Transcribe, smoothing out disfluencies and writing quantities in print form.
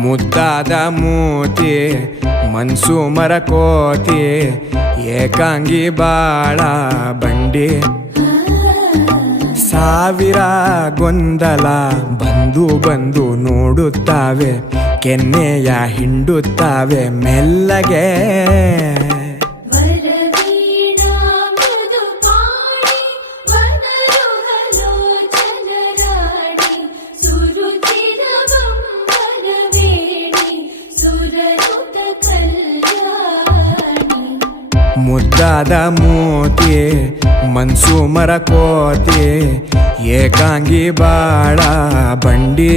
ಮುದ್ದಾದ ಮೂತಿ ಮನ್ಸು ಮರಕೋತಿ ಏಕಾಂಗಿ ಬಾಳ ಬಂಡಿ ಸಾವಿರ ಗೊಂದಲ ಬಂದು ಬಂದು ನೋಡುತ್ತಾವೆ ಕೆನ್ನೆಯ ಹಿಂಡುತ್ತಾವೆ ಮೆಲ್ಲಗೆ ಮುದ್ದಾದ ಮೂತಿ ಮನ್ಸು ಮರಕೋತಿ ಏಕಾಂಗಿ ಬಾಳ ಬಂಡಿ